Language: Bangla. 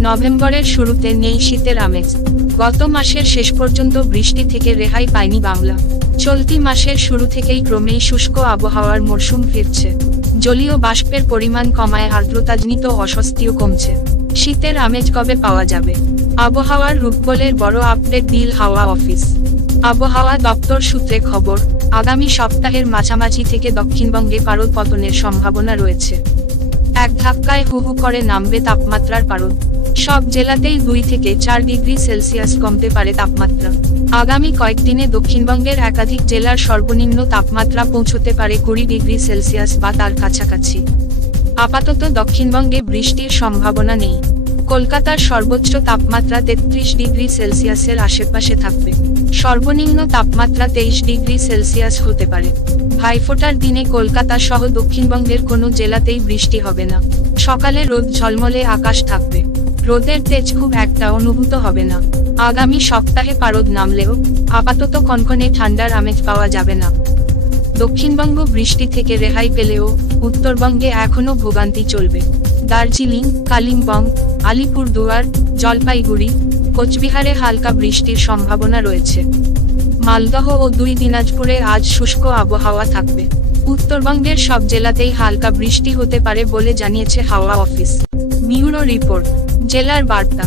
নভেম্বরের শুরুতে নেই শীতের আমেজ। গত মাসের শেষ পর্যন্ত বৃষ্টি থেকে রেহাই পায়নি বাংলা। চলতি মাসের শুরু থেকেই ক্রমেই শুষ্ক আবহাওয়ার মরশুম ফিরছে। জলীয় বাষ্পের পরিমাণ কমায় আর্দ্রতাজনিত অস্বস্তিও কমছে। শীতের আমেজ কবে পাওয়া যাবে? আবহাওয়ার রূপবলের বড় আপডেট দিল হাওয়া অফিস। আবহাওয়া দপ্তর সূত্রে খবর, আগামী সপ্তাহের মাঝামাঝি থেকে দক্ষিণবঙ্গে পারদ পতনের সম্ভাবনা রয়েছে। এক ধাক্কায় হু হু করে নামবে তাপমাত্রার পারদ। সব জেলাতেই দুই থেকে চার ডিগ্রি সেলসিয়াস কমতে পারে তাপমাত্রা। আগামী কয়েকদিনে দক্ষিণবঙ্গের একাধিক জেলার সর্বনিম্ন তাপমাত্রা পৌঁছতে পারে কুড়ি ডিগ্রি সেলসিয়াস বা তার কাছাকাছি। আপাতত দক্ষিণবঙ্গে বৃষ্টির সম্ভাবনা নেই। কলকাতার সর্বোচ্চ তাপমাত্রা তেত্রিশ ডিগ্রি সেলসিয়াসের আশেপাশে থাকবে। সর্বনিম্ন তাপমাত্রা তেইশ ডিগ্রি সেলসিয়াস হতে পারে। ভাইফোঁটার দিনে কলকাতা সহ দক্ষিণবঙ্গের কোনো জেলাতেই বৃষ্টি হবে না। সকালে রোদ ঝলমলে আকাশ থাকবে। রোদের তেজ খুব একটা অনুভূত হবে না। আগামী সপ্তাহে পারদ নামলেও আপাতত কনকনে ঠান্ডার আমেজ পাওয়া যাবে না। দক্ষিণবঙ্গ বৃষ্টি থেকে রেহাই পেলেও উত্তরবঙ্গে এখনও ভোগান্তি চলবে। দার্জিলিং, কালিম্পং, আলিপুরদুয়ার, জলপাইগুড়ি, কোচবিহারে হালকা বৃষ্টির সম্ভাবনা রয়েছে। মালদহ ও দুই দিনাজপুরে আজ শুষ্ক আবহাওয়া থাকবে। উত্তরবঙ্গের সব জেলাতেই হালকা বৃষ্টি হতে পারে বলে জানিয়েছে হাওয়া অফিস। মিউরো রিপোর্ট। জেলার বার্তা।